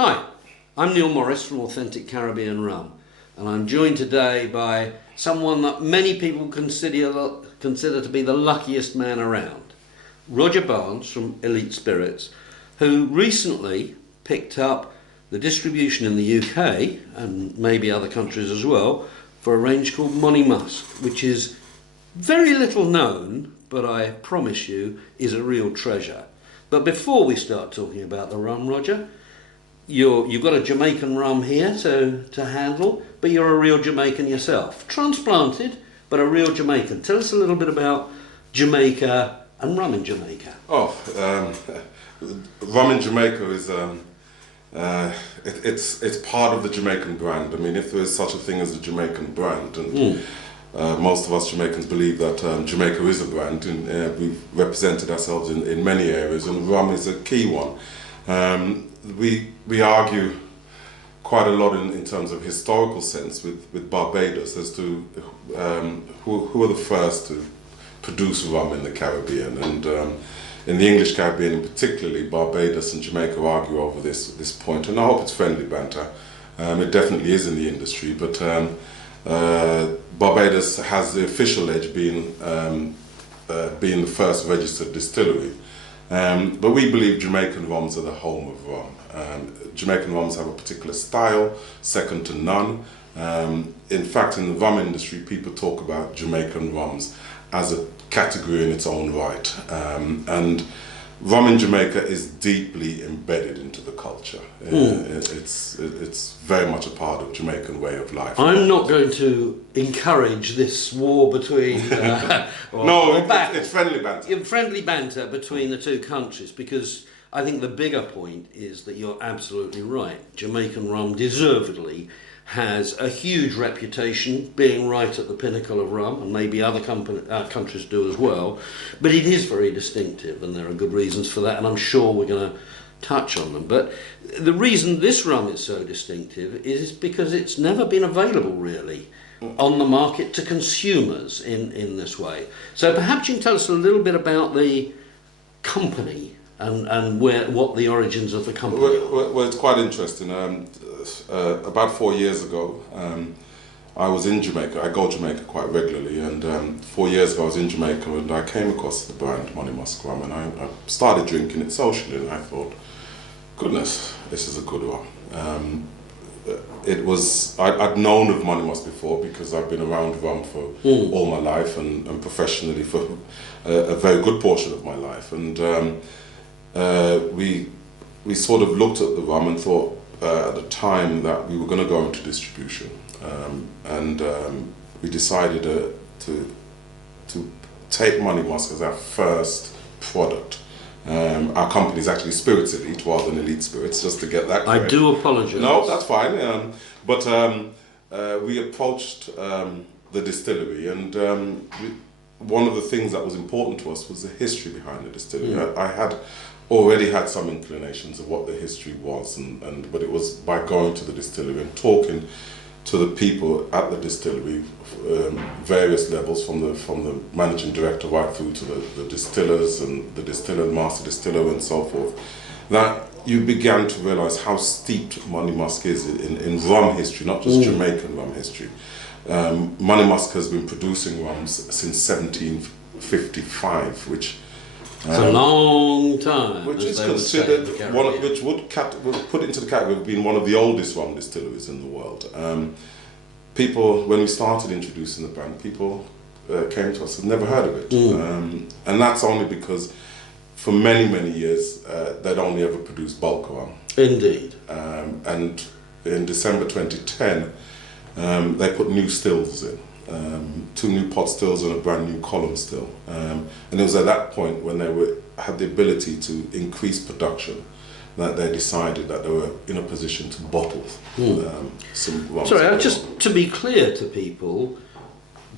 Hi, I'm Neil Morris from Authentic Caribbean Rum, and I'm joined today by someone that many people consider to be the luckiest man around, Roger Barnes from Elite Spirits, who recently picked up the distribution in the UK, and maybe other countries as well, for a range called Monymusk, which is very little known, but I promise you is a real treasure. But before we start talking about the rum, Roger, you've got a Jamaican rum here to handle, but you're a real Jamaican yourself. Transplanted, but a real Jamaican. Tell us a little bit about Jamaica and rum in Jamaica. Rum in Jamaica is it's part of the Jamaican brand. I mean, if there is such a thing as a Jamaican brand, and most of us Jamaicans believe that Jamaica is a brand, and we've represented ourselves in many areas, and rum is a key one. We argue quite a lot in terms of historical sense with Barbados as to who are the first to produce rum in the Caribbean, and in the English Caribbean particularly, Barbados and Jamaica argue over this point, and I hope it's friendly banter. It definitely is in the industry, but Barbados has the official edge being the first registered distillery. But we believe Jamaican rums are the home of rum. Jamaican rums have a particular style, second to none. In fact, in the rum industry, people talk about Jamaican rums as a category in its own right. And rum in Jamaica is deeply embedded into the culture. It's very much a part of Jamaican way of life. I'm not going to encourage this war between it's friendly banter. Friendly banter between the two countries, because I think the bigger point is that you're absolutely right. Jamaican rum deservedly has a huge reputation, being right at the pinnacle of rum, and maybe other countries do as well, but it is very distinctive, and there are good reasons for that, and I'm sure we're going to touch on them. But the reason this rum is so distinctive is because it's never been available really on the market to consumers in this way. So perhaps you can tell us a little bit about the company and what the origins of the company are. Well, it's quite interesting. About 4 years ago, I was in Jamaica. I go to Jamaica quite regularly, and 4 years ago I was in Jamaica and I came across the brand Monymusk rum, and I started drinking it socially, and I thought, goodness, this is a good rum. I'd known of Monymusk before because I've been around rum for all my life, and professionally for a very good portion of my life, and we sort of looked at the rum and thought at the time that we were going to go into distribution, and we decided to take Monymusk as our first product. Our company is actually Spirits Elite rather than Elite Spirits, just to get that correct. I do apologise. No, that's fine. But we approached the distillery, and one of the things that was important to us was the history behind the distillery. I had already had some inclinations of what the history was, but it was by going to the distillery and talking to the people at the distillery, various levels, from the managing director right through to the distillers and the distiller, master distiller, and so forth, that you began to realise how steeped Monymusk is in rum history, not just Jamaican rum history. Monymusk has been producing rums since 1755, which it's a long time. Which is considered which would put it into the category of being one of the oldest rum distilleries in the world. People, when we started introducing the brand, people came to us and never heard of it, and that's only because for many years they'd only ever produced bulk rum. Indeed. And in December 2010, they put new stills in. 2 new pot stills and a brand new column still, and it was at that point when they had the ability to increase production that they decided that they were in a position to bottle some rum. Sorry, just to be clear to people,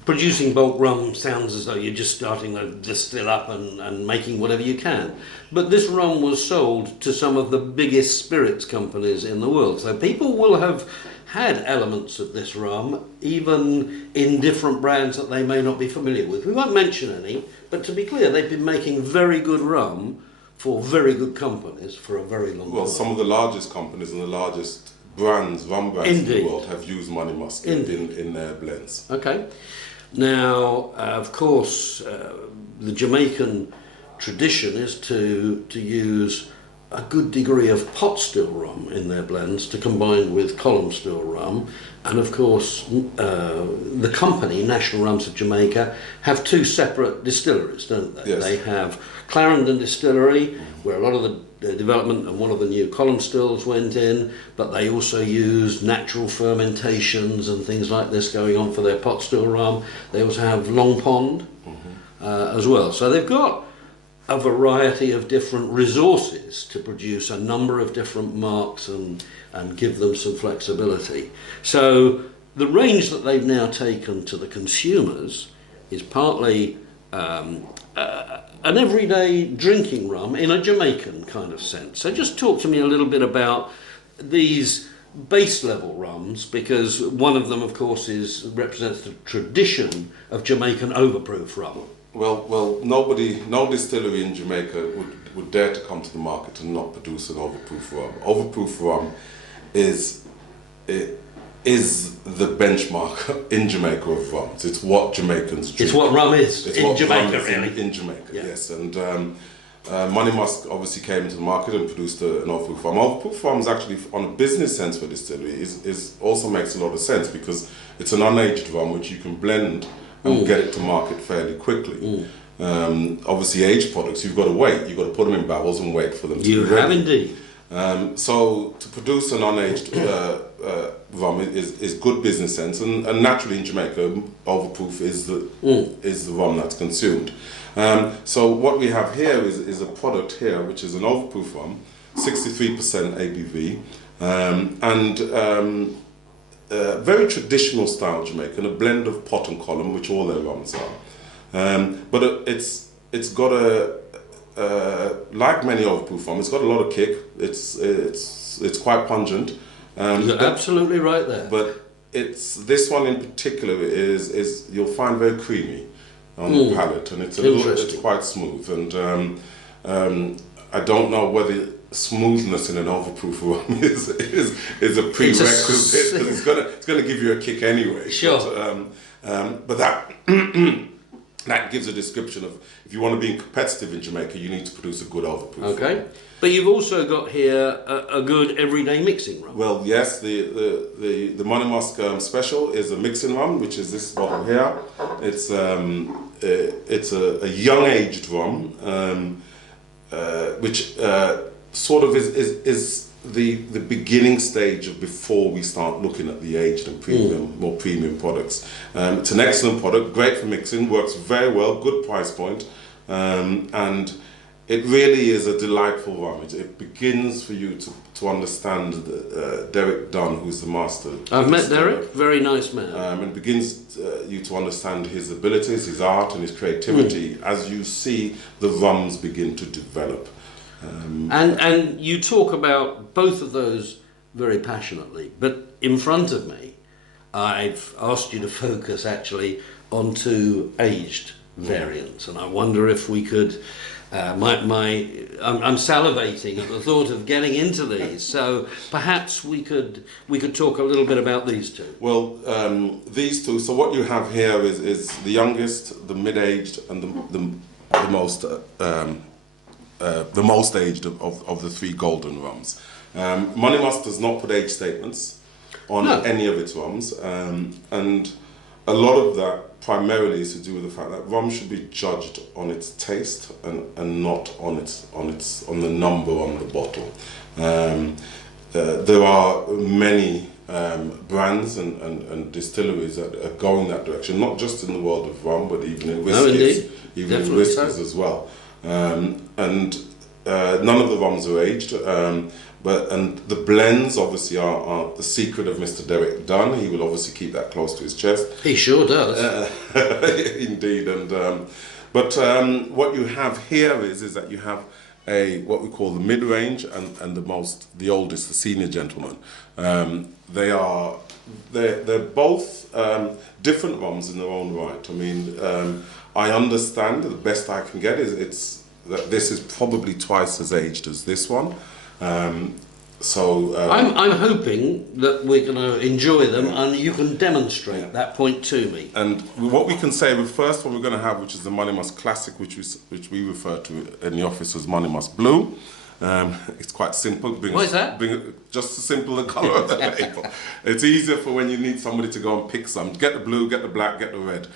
producing bulk rum sounds as though you're just starting to distill up and making whatever you can. But this rum was sold to some of the biggest spirits companies in the world, so people will have had elements of this rum, even in different brands that they may not be familiar with. We won't mention any, but to be clear, they've been making very good rum for very good companies for a very long Well, time. some of the largest companies and the largest brands, rum brands in Indeed. the world have used Monymusk in their blends. Okay. Now, of course, the Jamaican tradition is to use a good degree of pot still rum in their blends to combine with column still rum. And of course, the company, National Rums of Jamaica, have two separate distilleries, don't they? Yes. They have Clarendon Distillery, where a lot of the development and one of the new column stills went in, but they also use natural fermentations and things like this going on for their pot still rum. They also have Long Pond as well. So they've got a variety of different resources to produce a number of different marks and give them some flexibility. So the range that they've now taken to the consumers is partly an everyday drinking rum in a Jamaican kind of sense. So just talk to me a little bit about these base level rums, because one of them, of course, represents the tradition of Jamaican overproof rum. Well, no distillery in Jamaica would dare to come to the market and not produce an overproof rum. Overproof rum is the benchmark in Jamaica of rums. It's what Jamaicans drink. It's what rum is It's in what Jamaica, rum is really. in Jamaica, Yeah. yes. And Monymusk obviously came into the market and produced an overproof rum. Overproof rum is actually, on a business sense for distillery, is also makes a lot of sense because it's an unaged rum which you can blend and get it to market fairly quickly. Obviously, aged products, you've got to wait. You've got to put them in barrels and wait for them to be ready. You have indeed. So to produce an unaged rum is good business sense, and naturally in Jamaica, overproof is the rum that's consumed. So what we have here is a product here which is an overproof rum, 63% ABV, and very traditional style Jamaican, a blend of pot and column, which all their rums are. But it's got like many overproof rum, it's got a lot of kick. It's quite pungent. You're absolutely right there. But this one in particular is you'll find very creamy on the palate, and it's quite smooth. And I don't know whether smoothness in an overproof rum is a prerequisite, because it's gonna give you a kick anyway. Sure. But that that gives a description of, if you want to be competitive in Jamaica, you need to produce a good overproof. Okay. rum. But you've also got here a good everyday mixing rum. Well, yes, the Monymusk special is a mixing rum, which is this bottle here. It's a young aged rum, which sort of is the beginning stage of before we start looking at the aged and more premium products. It's an excellent product, great for mixing, works very well, good price point, and it really is a delightful rum. It begins for you to understand Derek Dunn, who's the master. I've met Derek, very nice man. And begins you to understand his abilities, his art and his creativity as you see the rums begin to develop. And you talk about both of those very passionately, but in front of me, I've asked you to focus actually on two aged variants, and I wonder if we could. I'm salivating at the thought of getting into these, so perhaps we could talk a little bit about these two. Well, these two. So what you have here is the youngest, the mid-aged, and the most aged of the three golden rums. Monymusk does not put age statements on any of its rums, and a lot of that primarily is to do with the fact that rum should be judged on its taste and not on the number on the bottle. There are many brands and distilleries that are going that direction, not just in the world of rum, but even in whiskies, as well. And none of the rums are aged, and the blends obviously are the secret of Mr. Derek Dunn. He will obviously keep that close to his chest. He sure does. Indeed, but what you have here is that you have what we call the mid-range and the oldest, the senior gentleman. They're both different rums in their own right. I mean, I understand, the best I can get is that this is probably twice as aged as this one. I'm hoping that we're going to enjoy them, and you can demonstrate that point to me. And what we can say, the first one we're going to have, which is the Monymusk Classic, which we refer to in the office as Monymusk Blue. It's quite simple. What is that? Just as simple the colour of the label. It's easier for when you need somebody to go and pick some. Get the blue, get the black, get the red.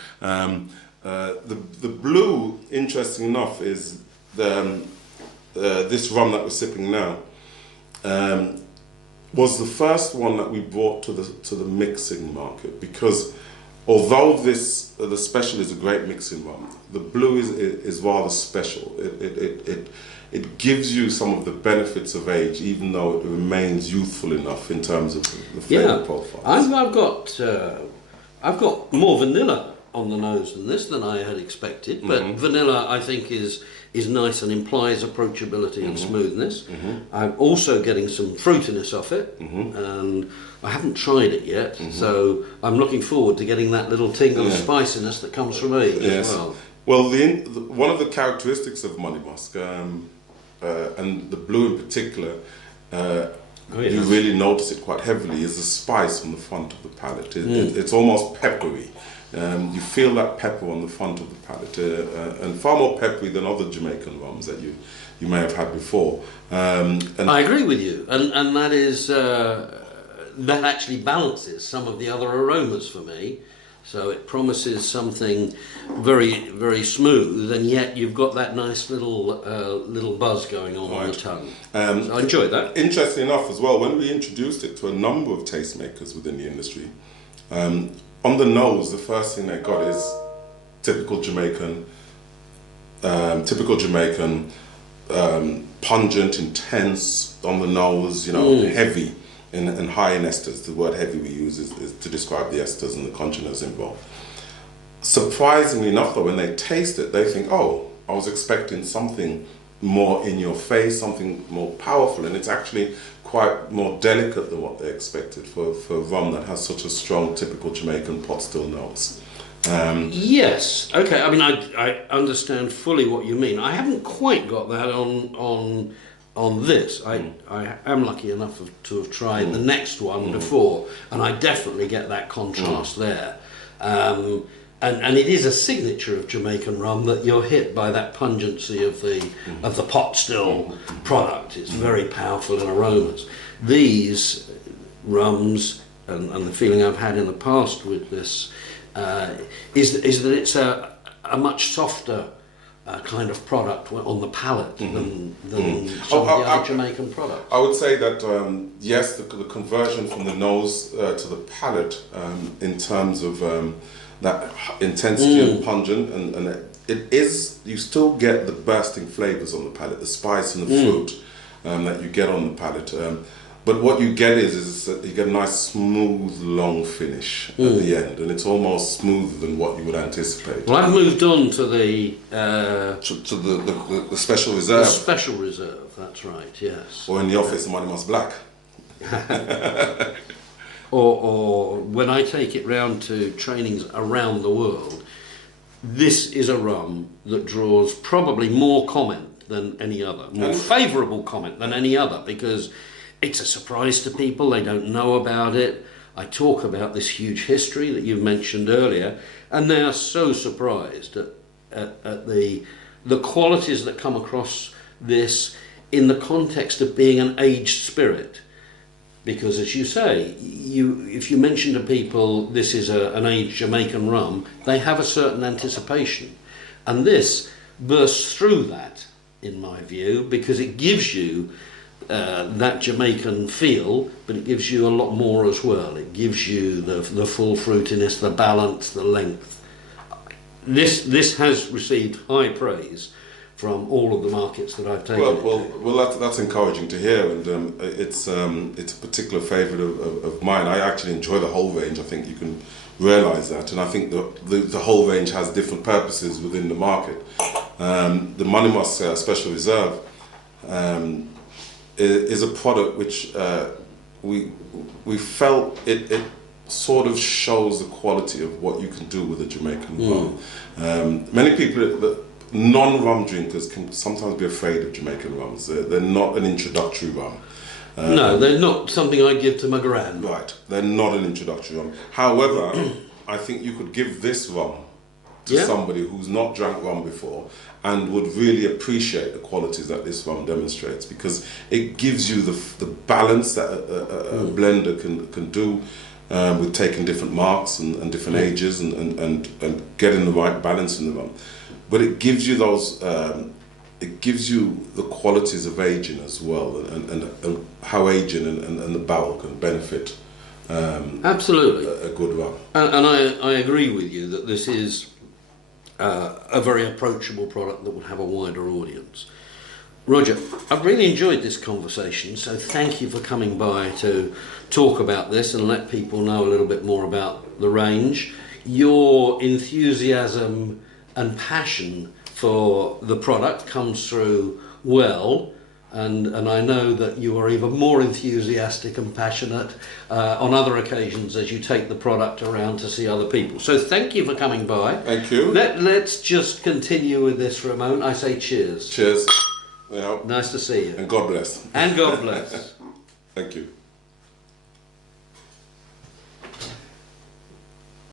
The blue, interesting enough, is this rum that we're sipping now. Was the first one that we brought to the mixing market, because although the special is a great mixing rum, the blue is rather special. It gives you some of the benefits of age, even though it remains youthful enough in terms of the flavour profile. I've got more vanilla on the nose than I had expected, but vanilla I think is nice and implies approachability and smoothness. I'm also getting some fruitiness off it, and I haven't tried it yet, so I'm looking forward to getting that little tingle of spiciness that comes from age as well. Well, one of the characteristics of Monymusk, and the blue in particular, you really notice it quite heavily, is the spice on the front of the palate. It's almost peppery. You feel that pepper on the front of the palate, and far more peppery than other Jamaican rums that you may have had before. And I agree with you, and that is that actually balances some of the other aromas for me. So it promises something very, very smooth, and yet you've got that nice little buzz going on the tongue. So I enjoyed that. Interesting enough as well, when we introduced it to a number of tastemakers within the industry, on the nose, the first thing they got is typical Jamaican, pungent, intense on the nose, heavy. And high in esters. The word heavy we use is to describe the esters and the congeners involved. Surprisingly enough, though, when they taste it, they think, oh, I was expecting something more in your face, something more powerful, and it's actually quite more delicate than what they expected for rum that has such a strong, typical Jamaican pot still notes. Yes, okay, I mean, I understand fully what you mean. I haven't quite got that on this. I am lucky enough to have tried the next one before, and I definitely get that contrast there. And it is a signature of Jamaican rum that you're hit by that pungency of the pot still product. It's very powerful in aromas. These rums, and the feeling I've had in the past with this, is that it's a much softer kind of product on the palate than some of the other Jamaican products. I would say that yes, the conversion from the nose to the palate in terms of that intensity and pungent, and it is, you still get the bursting flavours on the palate, the spice and the fruit that you get on the palate. But what you get is that you get a nice smooth long finish at the end, and it's almost smoother than what you would anticipate. Well, I've moved on to the special reserve. The special reserve, that's right, yes. Or in the office, the Monymusk Black. or when I take it round to trainings around the world, this is a rum that draws probably more comment than any other, more favourable comment than any other, because it's a surprise to people, they don't know about it. I talk about this huge history that you mentioned earlier, and they are so surprised at the qualities that come across this in the context of being an aged spirit. Because as you say, if you mention to people this is an aged Jamaican rum, they have a certain anticipation. And this bursts through that, in my view, because it gives you that Jamaican feel, but it gives you a lot more as well. It gives you the full fruitiness, the balance, the length. This has received high praise from all of the markets that I've taken. Well, that's encouraging to hear, and it's a particular favourite of mine. I actually enjoy the whole range. I think you can realise that, and I think the whole range has different purposes within the market. The Monymusk Special Reserve is a product which we felt it sort of shows the quality of what you can do with a Jamaican rum. Many people non-rum drinkers can sometimes be afraid of Jamaican rums. They're not an introductory rum. No, they're not something I give to my gran. Right, they're not an introductory rum. However, I think you could give this rum to somebody who's not drank rum before and would really appreciate the qualities that this rum demonstrates, because it gives you the balance that a blender can do with taking different marks and different ages and getting the right balance in the rum. But it gives you those, it gives you the qualities of aging as well, and how aging and the barrel can benefit Absolutely. a good rum. And I agree with you that this is a very approachable product that would have a wider audience. Roger, I've really enjoyed this conversation, so thank you for coming by to talk about this and let people know a little bit more about the range. Your enthusiasm and passion for the product comes through well, and I know that you are even more enthusiastic and passionate on other occasions as you take the product around to see other people. So thank you for coming by. Thank you. Let's just continue with this for a moment. I say cheers. Cheers. Yeah. Nice to see you. And God bless. And God bless. Thank you.